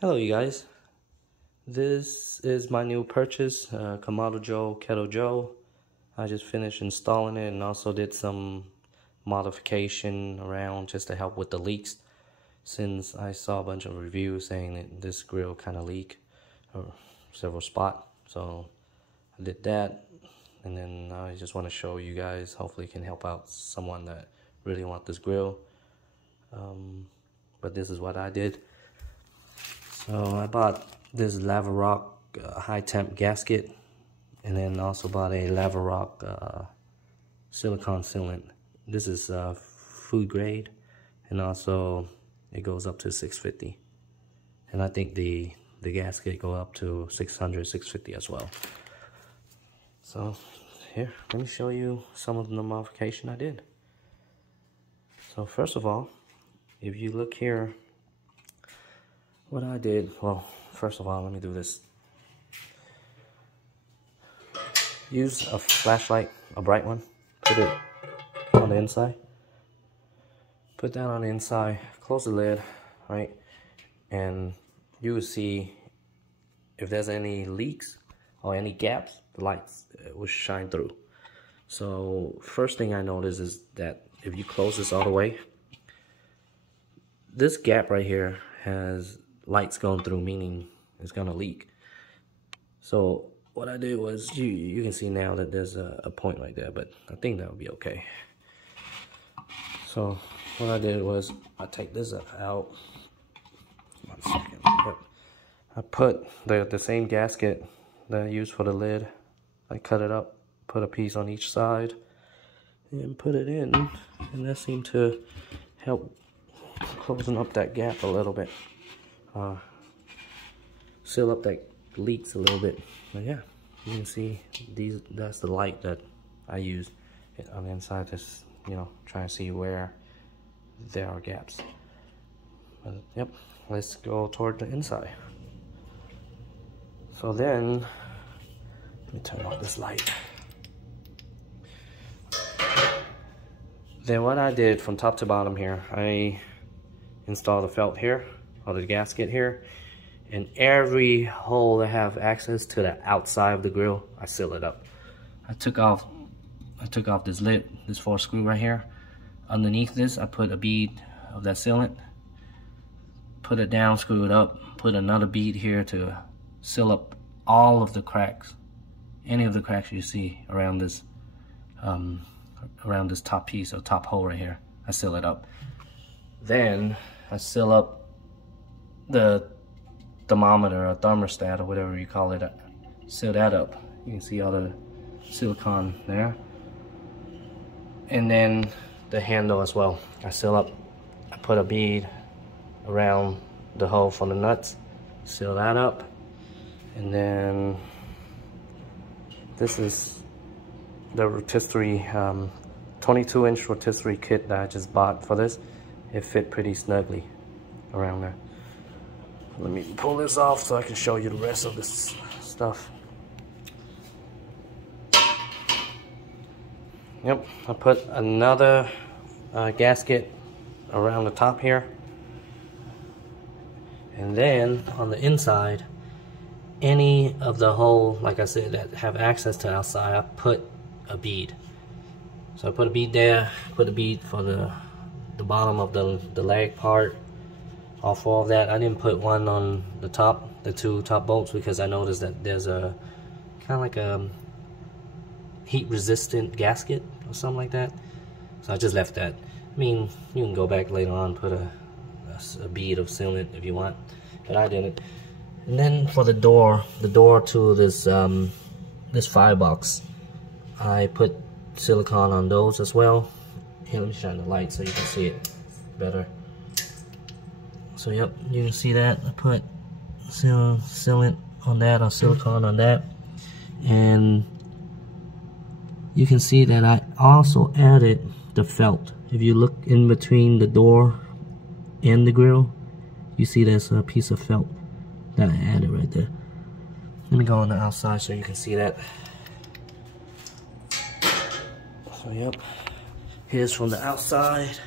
Hello you guys, this is my new purchase, Kamado Joe Kettle Joe. I just finished installing it and also did some modification around just to help with the leaks, since I saw a bunch of reviews saying that this grill kind of leak or several spots. So I did that, and then I just want to show you guys, hopefully it can help out someone that really want this grill. But this is what I did. So I bought this Lava Rock high temp gasket, and then also bought a Lava Rock silicone sealant. This is food grade, and also it goes up to 650. And I think the gasket go up to 600, 650 as well. So here, let me show you some of the modification I did. So first of all, if you look here, what I did, well, first of all, let me do this. Use a flashlight, a bright one, put it on the inside. Put that on the inside, close the lid, right? And you will see if there's any leaks or any gaps, the lights will shine through. So first thing I noticed is that if you close this all the way, this gap right here has lights going through, meaning it's gonna leak. So what I did was, you can see now that there's a point right there, but I think that would be okay. So what I did was, I take this out. 1 second. Yep. I put the same gasket that I used for the lid. I cut it up, put a piece on each side, and put it in, and that seemed to help closing up that gap a little bit. Seal up that leaks a little bit. But yeah, you can see that's the light that I use on the inside, just try and see where there are gaps. But yep, let's go toward the inside. So then let me turn off this light. Then what I did from top to bottom here, I installed a felt here, or the gasket here, and every hole that have access to the outside of the grill, I seal it up. I took off this lid, this 4 screw right here. Underneath this, I put a bead of that sealant, put it down, screw it up, put another bead here to seal up all of the cracks, any of the cracks you see around this top piece or top hole right here. I seal it up. Then I seal up the thermometer or thermostat or whatever you call it. Seal that up. You can see all the silicone there. And then the handle as well, I seal up. I put a bead around the hole for the nuts, seal that up. And then this is the rotisserie 22-inch rotisserie kit that I just bought for this. It fit pretty snugly around there. Let me pull this off so I can show you the rest of this stuff. Yep, I put another gasket around the top here. And then on the inside, any of the hole, like I said, that have access to outside, I put a bead. So I put a bead there, put a bead for the bottom of the leg part, all 4 of that. I didn't put one on the top, the 2 top bolts, because I noticed that there's a kind of like a heat resistant gasket or something like that. So I just left that. I mean, you can go back later on, put a bead of sealant if you want, but I didn't. And then for the door to this this firebox, I put silicone on those as well. Here, let me shine the light so you can see it better. So yep, you can see that I put sealant on that, or silicone on that. And you can see that I also added the felt. If you look in between the door and the grill, you see there's a piece of felt that I added right there. Let me go on the outside so you can see that. So yep, here's from the outside.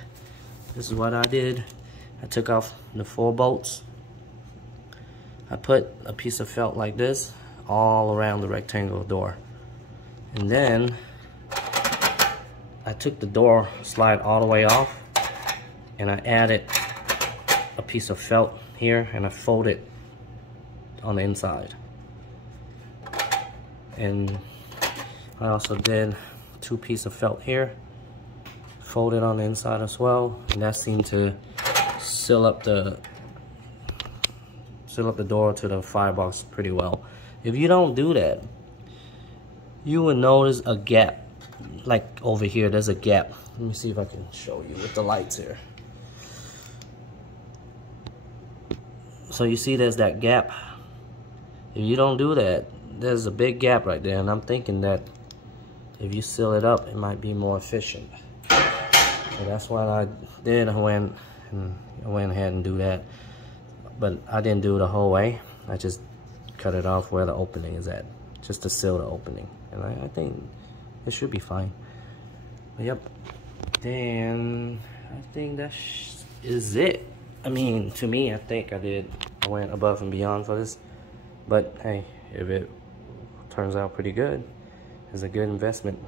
This is what I did. I took off the 4 bolts I put a piece of felt like this all around the rectangle door. And then I took the door slide all the way off and I added a piece of felt here and I folded on the inside. And I also did 2 pieces of felt here, folded on the inside as well, and that seemed to seal up the door to the firebox pretty well. If you don't do that, you will notice a gap. Like over here, there's a gap. Let me see if I can show you with the lights here. So you see there's that gap. If you don't do that, there's a big gap right there, and I'm thinking that if you seal it up, it might be more efficient. So that's what I did. I went ahead and do that, but I didn't do it the whole way. I just cut it off where the opening is at, just to seal the opening, and I think it should be fine. But yep. Then I think that is it. I mean, to me, I think I went above and beyond for this. But hey, if it turns out pretty good, it's a good investment.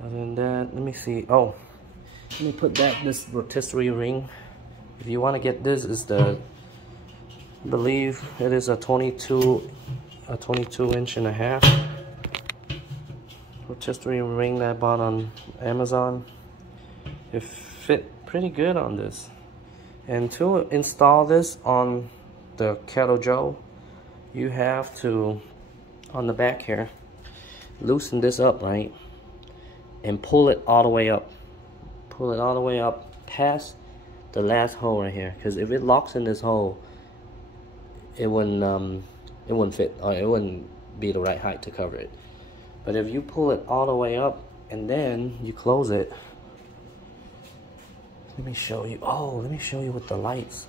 Other than that, let me see. Oh, let me put back this rotisserie ring. If you want to get this, is the, I believe it is a 22 inch and a half rotisserie ring that I bought on Amazon. It fit pretty good on this. And to install this on the Kettle Joe, you have to, on the back here, loosen this up, right? And pull it all the way up. Pull it all the way up past the last hole right here. Because if it locks in this hole, it wouldn't fit, or it wouldn't be the right height to cover it. But if you pull it all the way up and then you close it, let me show you. Oh, let me show you with the lights.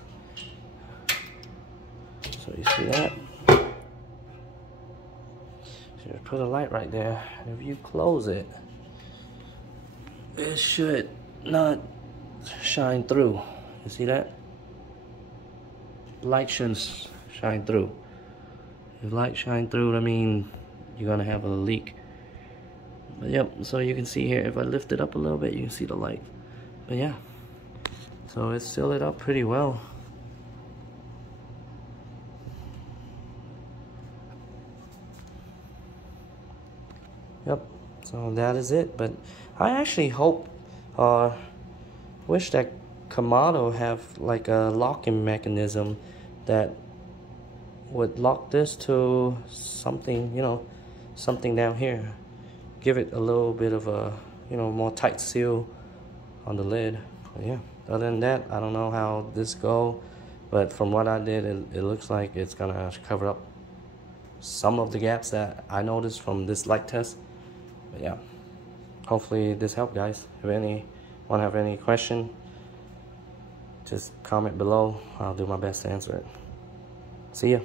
So you see that? So you put a light right there, and if you close it, it should not shine through. You see that? Light shouldn't shine through. If light shine through, I mean you're gonna have a leak. But yep, so you can see here, if I lift it up a little bit, you can see the light. But yeah, so it sealed it up pretty well. Yep, so that is it. But I actually hope, wish that Kamado have like a locking mechanism that would lock this to something, you know, something down here. Give it a little bit of a, you know, more tight seal on the lid. But yeah, other than that, I don't know how this go, but from what I did, it looks like it's gonna cover up some of the gaps that I noticed from this light test. But yeah, hopefully this helped, guys. If anyone have any question, just comment below. I'll do my best to answer it. See ya.